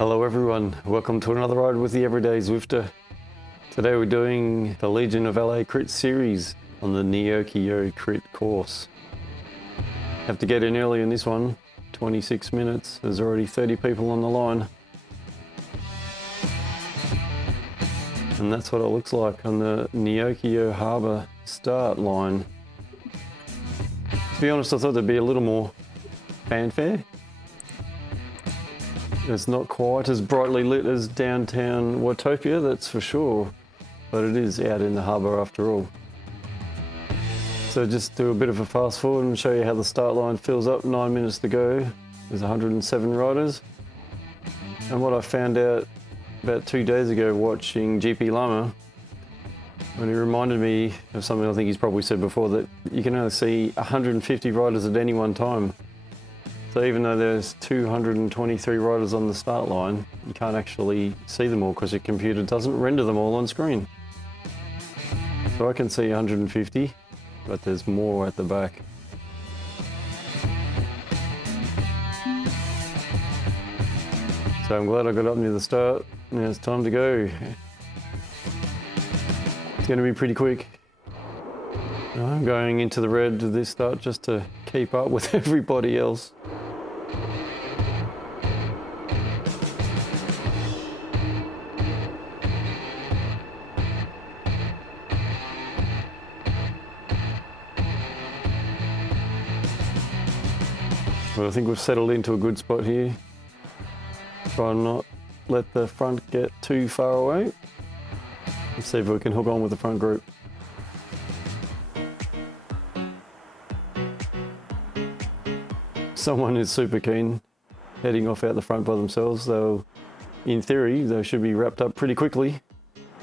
Hello everyone, welcome to another ride with the Everyday Zwifter. Today we're doing the Legion of LA Crit series on the Neokyo Crit Course. Have to get in early in this one, 26 minutes, there's already 30 people on the line. And that's what it looks like on the Neokyo Harbour start line. To be honest, I thought there'd be a little more fanfare. It's not quite as brightly lit as downtown Watopia, that's for sure, but it is out in the harbour after all. So just do a bit of a fast forward and show you how the start line fills up. 9 minutes to go, there's 107 riders. And what I found out about 2 days ago watching GP Lama, when he reminded me of something I think he's probably said before, that you can only see 150 riders at any one time. So even though there's 223 riders on the start line, you can't actually see them all because your computer doesn't render them all on screen. So I can see 150, but there's more at the back. So I'm glad I got up near the start. Now it's time to go. It's going to be pretty quick. I'm going into the red to this start just to keep up with everybody else. Well, I think we've settled into a good spot here. Try and not let the front get too far away. Let's see if we can hook on with the front group. Someone is super keen, heading off out the front by themselves, though in theory they should be wrapped up pretty quickly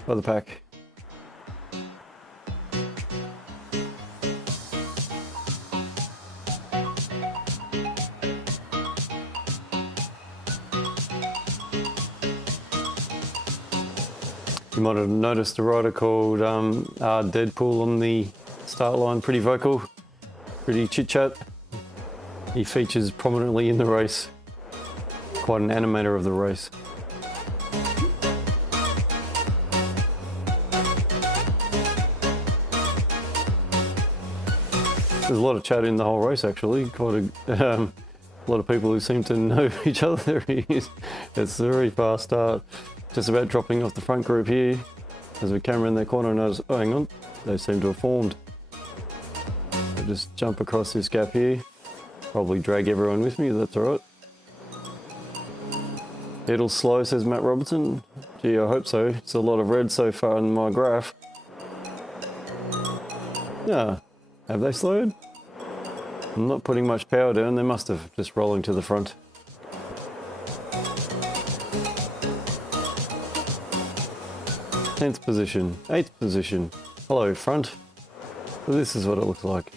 by the pack. You might have noticed a rider called Deadpool on the start line, pretty vocal, pretty chit-chat. He features prominently in the race, quite an animator of the race. There's a lot of chat in the whole race actually, quite a lot of people who seem to know each other. There he is. It's a very fast start. Just about dropping off the front group here. There's a camera in their corner and notice, oh hang on, they seem to have formed. So just jump across this gap here. Probably drag everyone with me, that's alright. It'll slow, says Matt Robertson. Gee, I hope so. It's a lot of red so far in my graph. Yeah, have they slowed? I'm not putting much power down, they must have, just rolling to the front. Tenth position, 8th position. Hello, front. So this is what it looks like.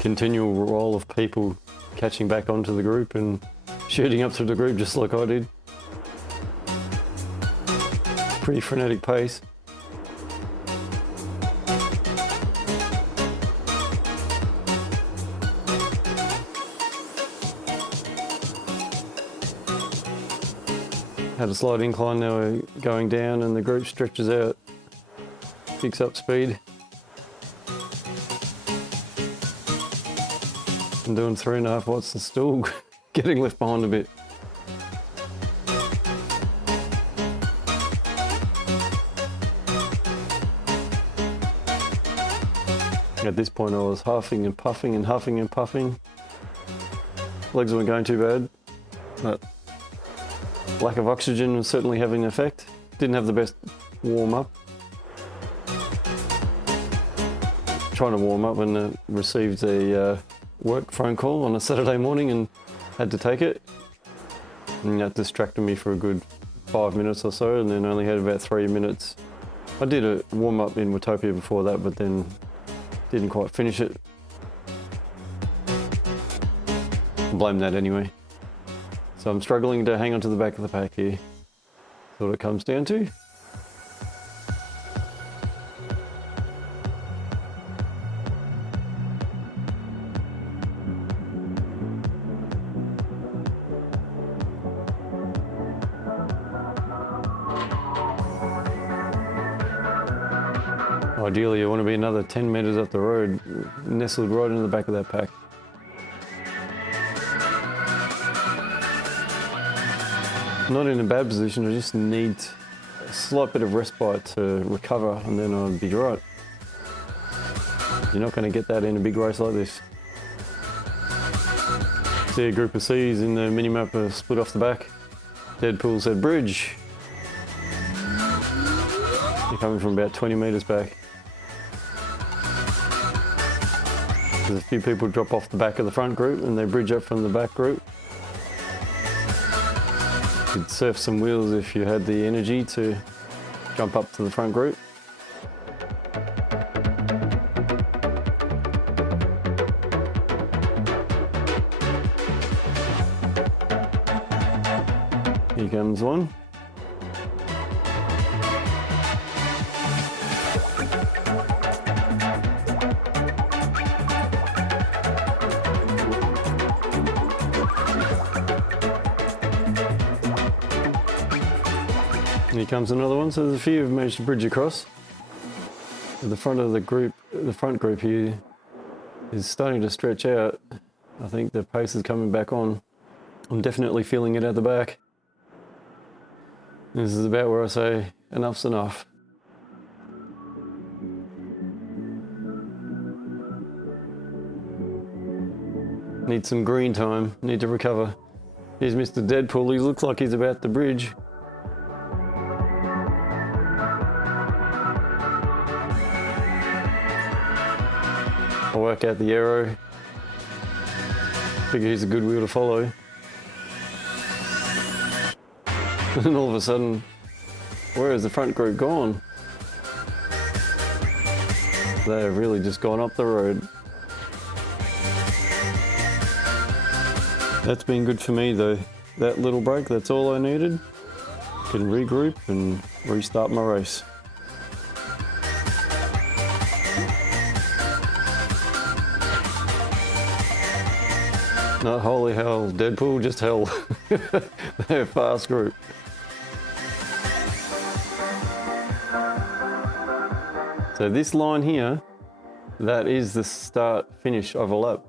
Continual roll of people catching back onto the group and shooting up through the group just like I did. Pretty frenetic pace. Had a slight incline, now we're going down and the group stretches out, picks up speed. I'm doing 3.5 watts and still getting left behind a bit. At this point I was huffing and puffing and huffing and puffing. Legs weren't going too bad, but lack of oxygen was certainly having an effect. Didn't have the best warm up. Trying to warm up and received a work phone call on a Saturday morning and had to take it. And that distracted me for a good 5 minutes or so, and then only had about 3 minutes. I did a warm up in Watopia before that, but then didn't quite finish it. Blame that anyway. So I'm struggling to hang on to the back of the pack here. That's what it comes down to. Ideally, you want to be another 10 meters up the road, nestled right into the back of that pack. Not in a bad position, I just need a slight bit of respite to recover and then I'll be right. You're not going to get that in a big race like this. See a group of C's in the minimap are split off the back. Deadpool said bridge. You're coming from about 20 meters back. There's a few people drop off the back of the front group and they bridge up from the back group. You'd surf some wheels if you had the energy to jump up to the front group. Here comes one. Here comes another one. So there's a few who've managed to bridge across. The front of the group, the front group here is starting to stretch out. I think the pace is coming back on. I'm definitely feeling it at the back. This is about where I say enough's enough. Need some green time, need to recover. Here's Mr. Deadpool, he looks like he's about to bridge. I'll work out the arrow. Figure he's a good wheel to follow. And all of a sudden, where has the front group gone? They've really just gone up the road. That's been good for me though. That little break, that's all I needed. Can regroup and restart my race. Not holy hell, Deadpool, just hell. They're a fast group. So this line here, that is the start finish of a lap.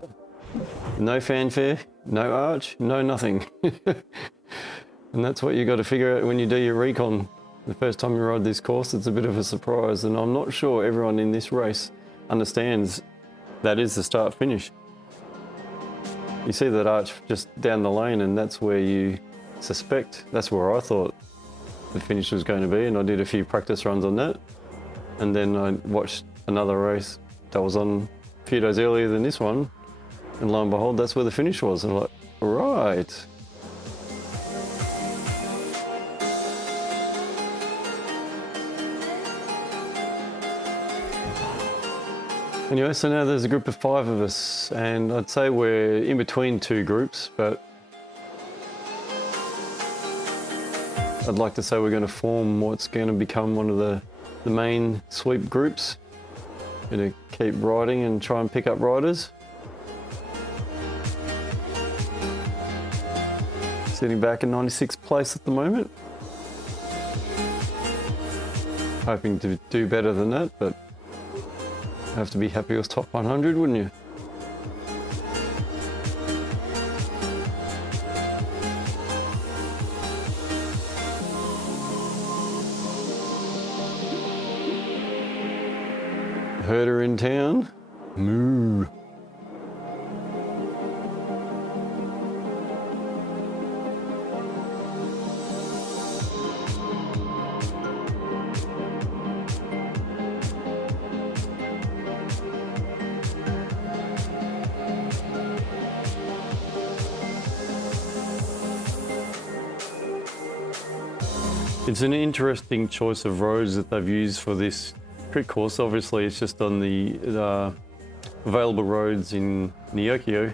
No fanfare, no arch, no nothing. And that's what you got to figure out when you do your recon. The first time you ride this course, it's a bit of a surprise, and I'm not sure everyone in this race understands that is the start finish. You see that arch just down the lane, and that's where you suspect, that's where I thought the finish was going to be, and I did a few practice runs on that. And then I watched another race that was on a few days earlier than this one, and lo and behold, that's where the finish was. And I'm like, right. Anyway, so now there's a group of 5 of us, and I'd say we're in between 2 groups, but I'd like to say we're going to form what's going to become one of the main sweep groups. Going to keep riding and try and pick up riders. Sitting back in 96th place at the moment. Hoping to do better than that, but have to be happy with top 100, wouldn't you? Herder in town. Moo. It's an interesting choice of roads that they've used for this crit course. Obviously, it's just on the available roads in Neokyo.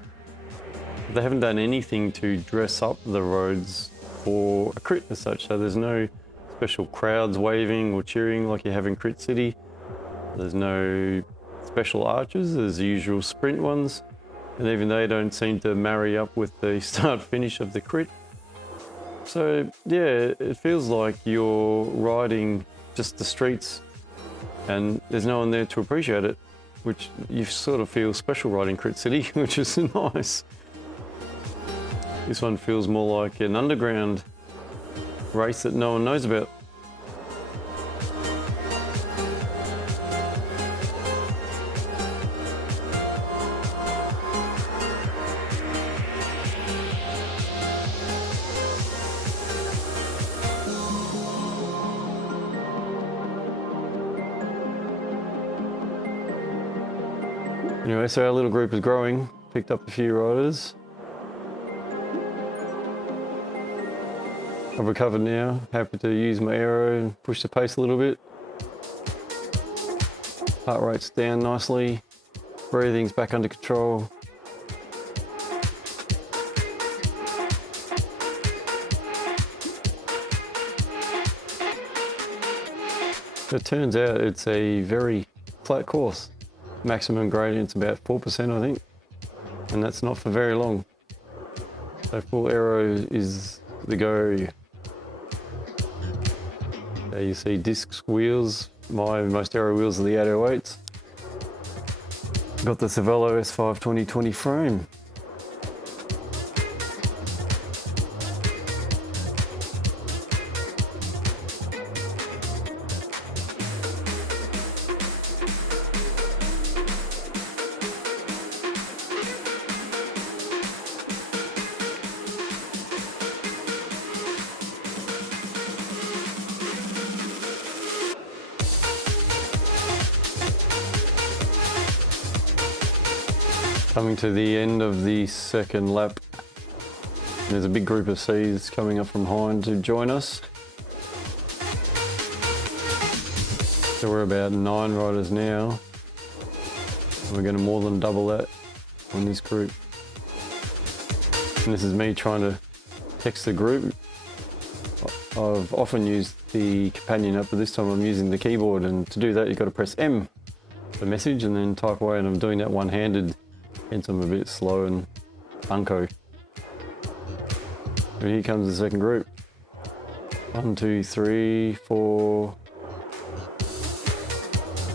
They haven't done anything to dress up the roads for a crit as such, so there's no special crowds waving or cheering like you have in Crit City. There's no special arches, there's the usual sprint ones, and even they don't seem to marry up with the start-finish of the crit. So yeah, it feels like you're riding just the streets and there's no one there to appreciate it, which you sort of feel special riding Crit City, which is nice. This one feels more like an underground race that no one knows about. Anyway, so our little group is growing, picked up a few riders. I've recovered now, happy to use my aero and push the pace a little bit. Heart rate's down nicely, breathing's back under control. It turns out it's a very flat course. Maximum gradient's about 4%, I think, and that's not for very long. So full aero is the go. There you see disc wheels. My most aero wheels are the 808s. Got the Cervelo S5 2020 frame. Coming to the end of the second lap. There's a big group of C's coming up from behind to join us. So we're about 9 riders now. We're going to more than double that on this group. And this is me trying to text the group. I've often used the companion app, but this time I'm using the keyboard, and to do that you've got to press M for message and then type away, and I'm doing that one-handed. Hence I'm a bit slow and unco. And here comes the second group. 1, 2, 3, 4,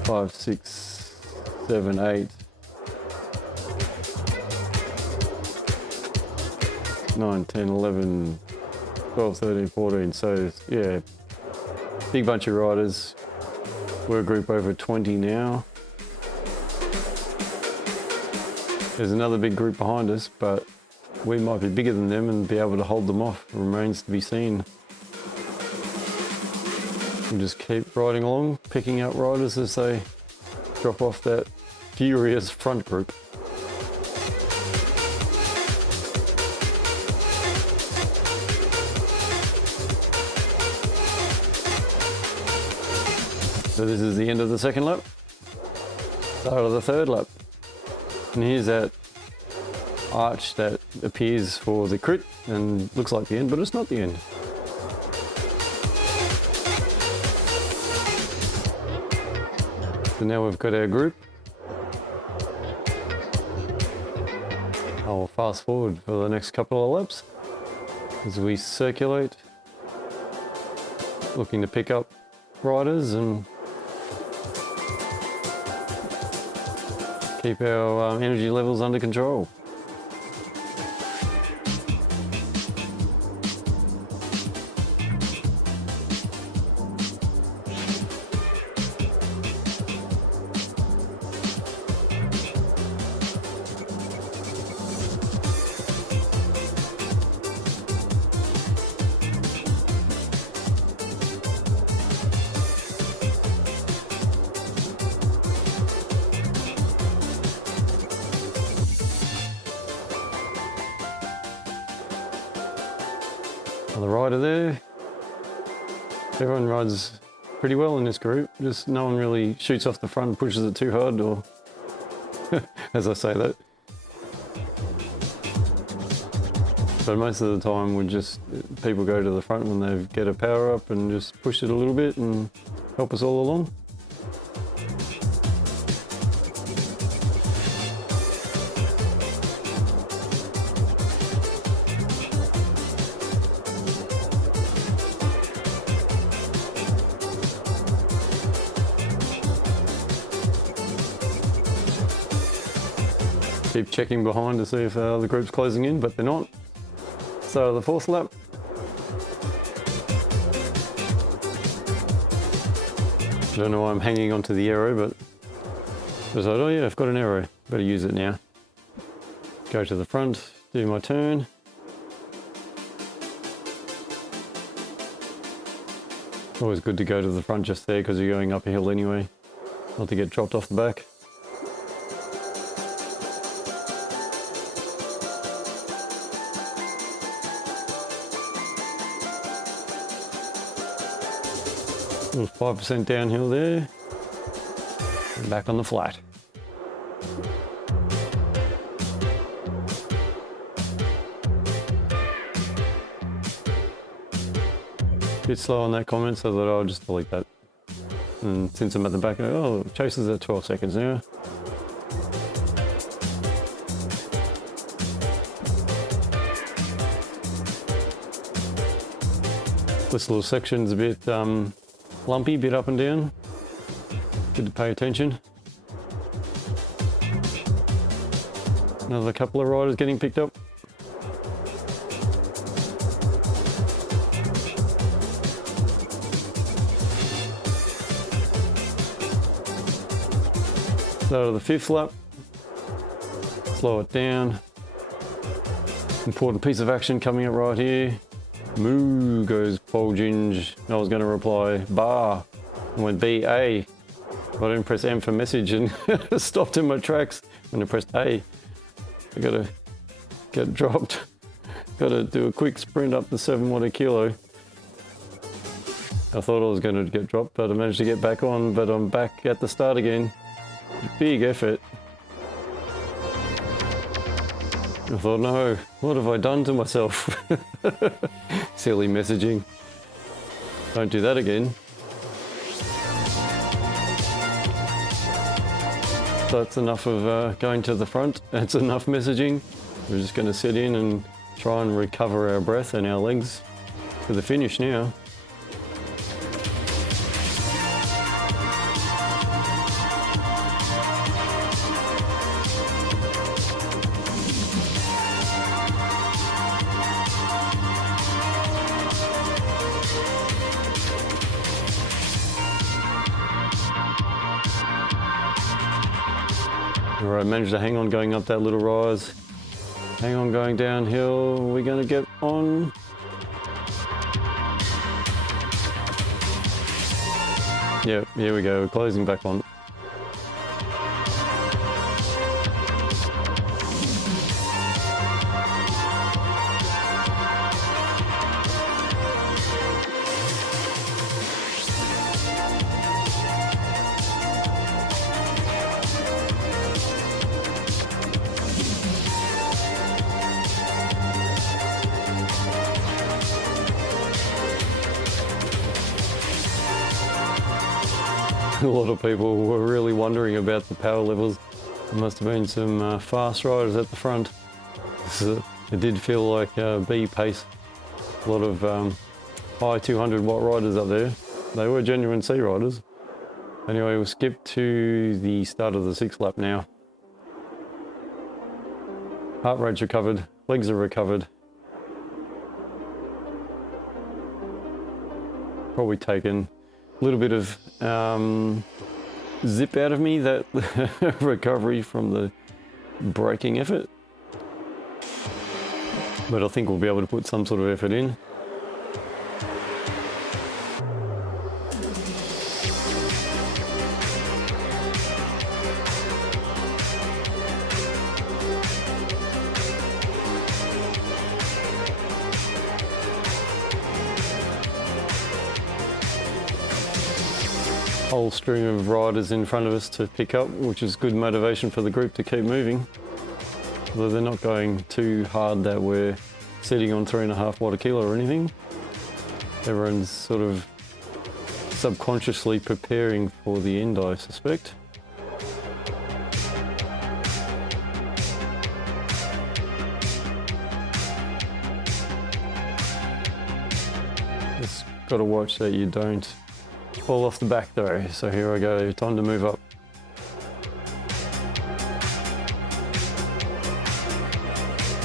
5, 6, 7, 8, 9, 10, 11, 12, 13, 14. So yeah, big bunch of riders. We're a group over 20 now. There's another big group behind us, but we might be bigger than them and be able to hold them off. It remains to be seen. We'll just keep riding along, picking up riders as they drop off that furious front group. So this is the end of the second lap, start of the third lap. And here's that arch that appears for the crit and looks like the end, but it's not the end. So now we've got our group. I'll fast forward for the next couple of laps as we circulate, looking to pick up riders and keep our energy levels under control. On the rider there, everyone rides pretty well in this group, just no one really shoots off the front and pushes it too hard, or as I say that. But most of the time people go to the front when they get a power up and just push it a little bit and help us all along. Keep checking behind to see if the group's closing in, but they're not. So the fourth lap. I don't know why I'm hanging onto the arrow, but I was like, oh yeah, I've got an arrow. Better use it now. Go to the front, do my turn. Always good to go to the front just there because you're going up a hill anyway, not to get dropped off the back. Little 5% downhill there, and back on the flat. Bit slow on that comment, so I thought I'll just delete that. And since I'm at the back, oh, Chaser's at 12 seconds now. This little section's a bit lumpy, bit up and down. Good to pay attention. Another couple of riders getting picked up. So the fifth lap, slow it down. Important piece of action coming up right here. Moo goes Paul Ginge. I was going to reply bar. I went B-A. I didn't press M for message and stopped in my tracks when I pressed A. I gotta get dropped. Gotta do a quick sprint up to 7 watt a kilo. I thought I was going to get dropped, but I managed to get back on, but I'm back at the start again. Big effort. I thought, no, what have I done to myself? Silly messaging. Don't do that again. That's enough of going to the front. That's enough messaging. We're just going to sit in and try and recover our breath and our legs for the finish now. Alright, managed to hang on going up that little rise. Hang on going downhill. We're going to get on. Yep, here we go. We're closing back on. A lot of people were really wondering about the power levels. There must have been some fast riders at the front. It did feel like B pace. A lot of high 200 watt riders up there. They were genuine C riders. Anyway, we'll skip to the start of the sixth lap now. Heart rate's recovered, legs are recovered. Probably taken a little bit of zip out of me, that recovery from the braking effort. But I think we'll be able to put some sort of effort in. Whole stream of riders in front of us to pick up, which is good motivation for the group to keep moving. Although they're not going too hard that we're sitting on 3.5 watt a kilo or anything. Everyone's sort of subconsciously preparing for the end, I suspect. Just got to watch that you don't fall off the back though. So here I go, time to move up.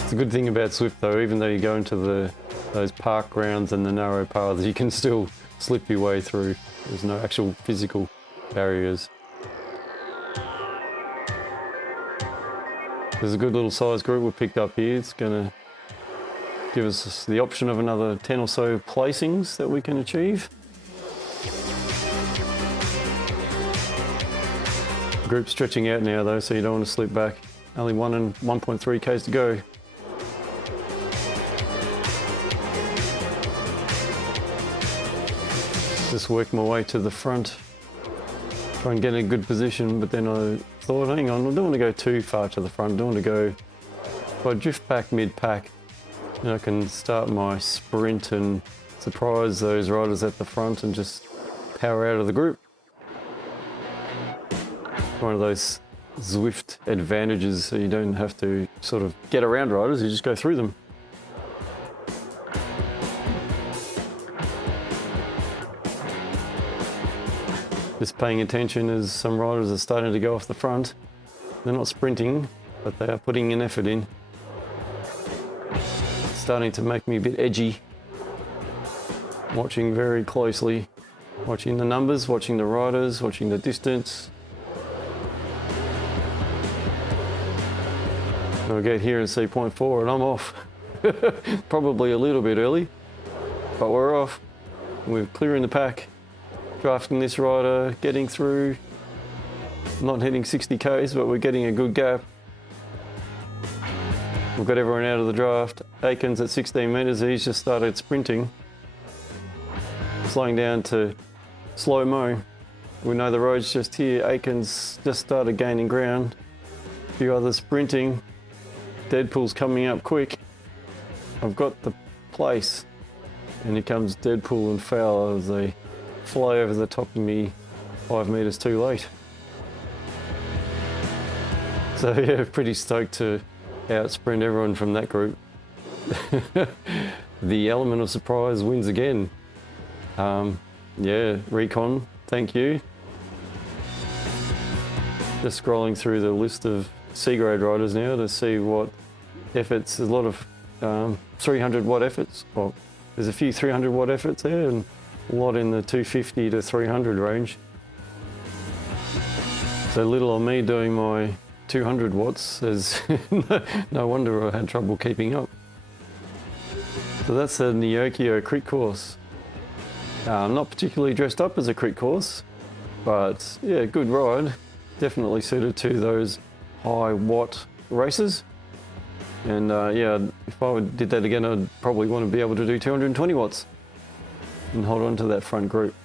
It's a good thing about Swift though, even though you go into those park grounds and the narrow paths, you can still slip your way through. There's no actual physical barriers. There's a good little size group we picked up here. It's going to give us the option of another 10 or so placings that we can achieve. The group's stretching out now though, so you don't want to slip back. Only 1.3 k's to go. Just work my way to the front, try and get in a good position, but then I thought, hang on, I don't want to go too far to the front. I don't want to go, if I drift back mid-pack, then I can start my sprint and surprise those riders at the front and just power out of the group. One of those Zwift advantages, so you don't have to sort of get around riders, you just go through them. Just paying attention as some riders are starting to go off the front. They're not sprinting, but they are putting an effort in. It's starting to make me a bit edgy. Watching very closely, watching the numbers, watching the riders, watching the distance. I'll get here and see 0.4 and I'm off. Probably a little bit early, but we're off. We're clearing the pack. Drafting this rider, getting through, not hitting 60 k's, but we're getting a good gap. We've got everyone out of the draft. Aiken's at 16 metres, he's just started sprinting. Slowing down to slow-mo. We know the road's just here. Aiken's just started gaining ground. A few others sprinting. Deadpool's coming up quick. I've got the place. And here comes Deadpool and Fowler as they fly over the top of me 5 metres too late. So yeah, pretty stoked to out-sprint everyone from that group. The element of surprise wins again. Yeah, Recon, thank you. Just scrolling through the list of C-grade riders now to see what efforts. There's a lot of 300 watt efforts. Well, there's a few 300 watt efforts there and a lot in the 250 to 300 range. So little on me doing my 200 watts, as no wonder I had trouble keeping up. So that's the Neokyo Crit Course. Not particularly dressed up as a crit course, but yeah, good ride. Definitely suited to those high watt races. And yeah, if I did that again, I'd probably want to be able to do 220 watts and hold on to that front group.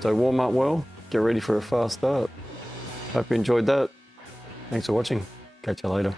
So warm up well, get ready for a fast start. Hope you enjoyed that. Thanks for watching. Catch you later.